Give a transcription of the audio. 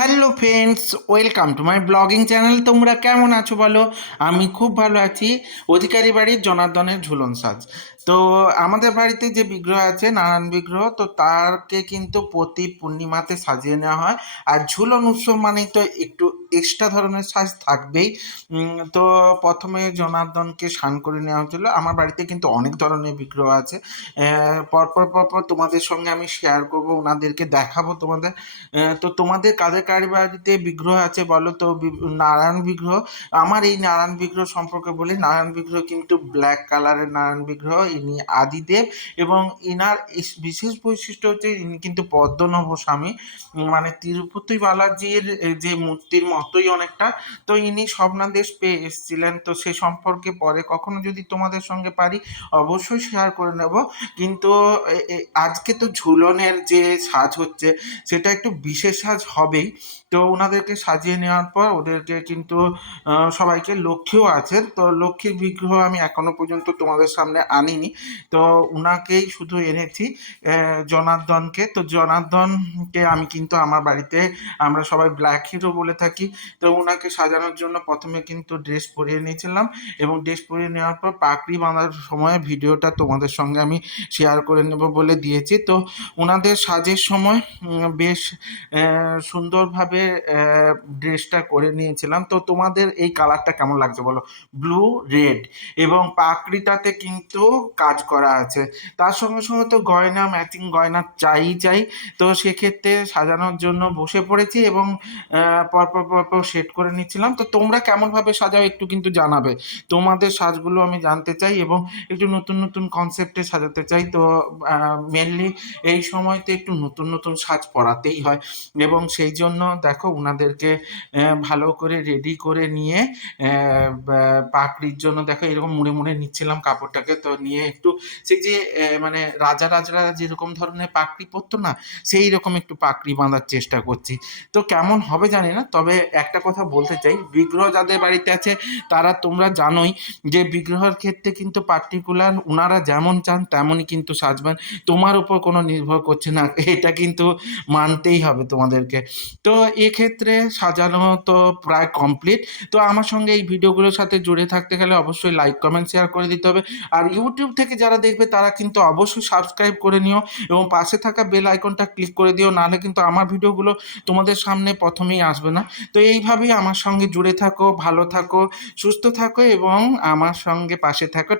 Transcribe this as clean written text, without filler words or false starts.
Hello friends, welcome to my blogging channel. তোমরা কেমন আছো বলো? আমি খুব ভালো আছি। অধিকারী বাড়ির জনার্দনের ঝুলন সাজ। তো আমাদের বাড়িতে যে বিগ্রহ আছে, নারায়ণ বিগ্রহ, তো তারকে কিন্তু প্রতি পূর্ণিমাতে সাজিয়ে নেওয়া হয়। আর ঝুলন উৎসব মানেই তো একটু এক্সট্রা ধরনের সাজ থাকবেই। তো প্রথমে জনার্দনকে স্নান করে নেওয়া হচ্ছিলো। আমার বাড়িতে কিন্তু অনেক ধরনের বিগ্রহ আছে। পরপর তোমাদের সঙ্গে আমি শেয়ার করবো, ওনাদেরকে দেখাবো তোমাদের। তো তোমাদের কাদের কার বাড়িতে বিগ্রহ আছে বলো তো? নারায়ণ বিগ্রহ, আমার এই নারায়ণ বিগ্রহ সম্পর্কে বলি। নারায়ণ বিগ্রহ কিন্তু ব্ল্যাক কালারের নারায়ণ বিগ্রহ। ইনি আদিদেব, এবং ইনার বিশেষ বৈশিষ্ট্য হচ্ছে ইনি কিন্তু পদ্মনভ স্বামী, মানে তিরুপতি বালাজির যে মূর্তির মতোই অনেকটা। তো ইনি স্বপ্নাদেশ পেয়ে এসেছিলেন, তো সে সম্পর্কে পরে কখনো যদি তোমাদের সঙ্গে পারি অবশ্যই শেয়ার করে নেব। কিন্তু আজকে তো ঝুলনের যে সাজ হচ্ছে সেটা একটু বিশেষ সাজ হবেই। তো ওনাদেরকে সাজিয়ে নেওয়ার পর ওদেরকে কিন্তু সবাইকে, লক্ষ্মীও আছেন, তো লক্ষ্মীর বিগ্রহ আমি এখনো পর্যন্ত তোমাদের সামনে আনিনি। তো ওনাকেই শুধু এনেছি, জনার্দনকে। তো জনার্দনকে আমি কিন্তু আমার বাড়িতে আমরা সবাই ব্ল্যাক হিরো বলে থাকি। তো ওনাকে সাজানোর জন্য প্রথমে কিন্তু ড্রেস পরিয়ে নিয়েছিলাম, এবং ড্রেস পরিয়ে নেওয়ার পর পাগড়ি বাঁধার সময় ভিডিওটা তোমাদের সঙ্গে আমি শেয়ার করে নেব বলে দিয়েছি। তো ওনাদের সাজের সময় বেশ সুন্দরভাবে ড্রেসটা করে নিয়েছিলাম। তো তোমাদের এই কালারটা কেমন লাগছে বলো? ব্লু রেড, এবং পাকড়িটাতে কিন্তু কাজ করা আছে। তার সঙ্গে সঙ্গে তো গয়না, ম্যাচিং গয়না চাই। তো সেক্ষেত্রে সাজানোর জন্য বসে পড়েছি, এবং পরপর সেট করে নিচ্ছিলাম। তো তোমরা কেমনভাবে সাজাও একটু কিন্তু জানাবে। তোমাদের সাজগুলো আমি জানতে চাই, এবং একটু নতুন নতুন কনসেপ্টে সাজাতে চাই। তো মেনলি এই সময়তে একটু নতুন নতুন সাজ পরাতেই হয়, এবং সেই জন্য দেখো ওনাদেরকে ভালো করে রেডি করে নিয়ে পাকড়ির জন্য দেখো এরকম মুড়ে মুড়ে নিচ্ছিলাম কাপড়টাকে। তো নিয়ে একটু সেই যে মানে রাজারা যেরকম ধরনের পাকড়ি পরতো না, সেই রকম একটু পাকড়ি বাঁধার চেষ্টা করছি। তো কেমন হবে জানি না, তবে একটা কথা বলতে চাই, বিগ্রহ যাদের বাড়িতে আছে তারা তোমরা জানোই যে বিগ্রহের ক্ষেত্রে কিন্তু পার্টিকুলার ওনারা যেমন চান তেমনই কিন্তু সাজবেন। তোমার উপর কোনো নির্ভর করছে না, এটা কিন্তু মানতেই হবে তোমাদেরকে। তো এক্ষেত্রে সাজানো তো প্রায় কমপ্লিট। তো আমার সঙ্গে এই ভিডিওগুলোর সাথে জুড়ে থাকতে গেলে অবশ্যই লাইক, কমেন্ট, শেয়ার করে দিতে হবে। আর ইউটিউব থেকে যারা দেখবে তারা কিন্তু অবশ্যই সাবস্ক্রাইব করে নিও, এবং পাশে থাকা বেল আইকনটা ক্লিক করে দিও, নাহলে কিন্তু আমার ভিডিওগুলো তোমাদের সামনে প্রথমেই আসবে না। তো এইভাবেই আমার সঙ্গে জুড়ে থাকো, ভালো থাকো, সুস্থ থাকো, এবং আমার সঙ্গে পাশে থাকো।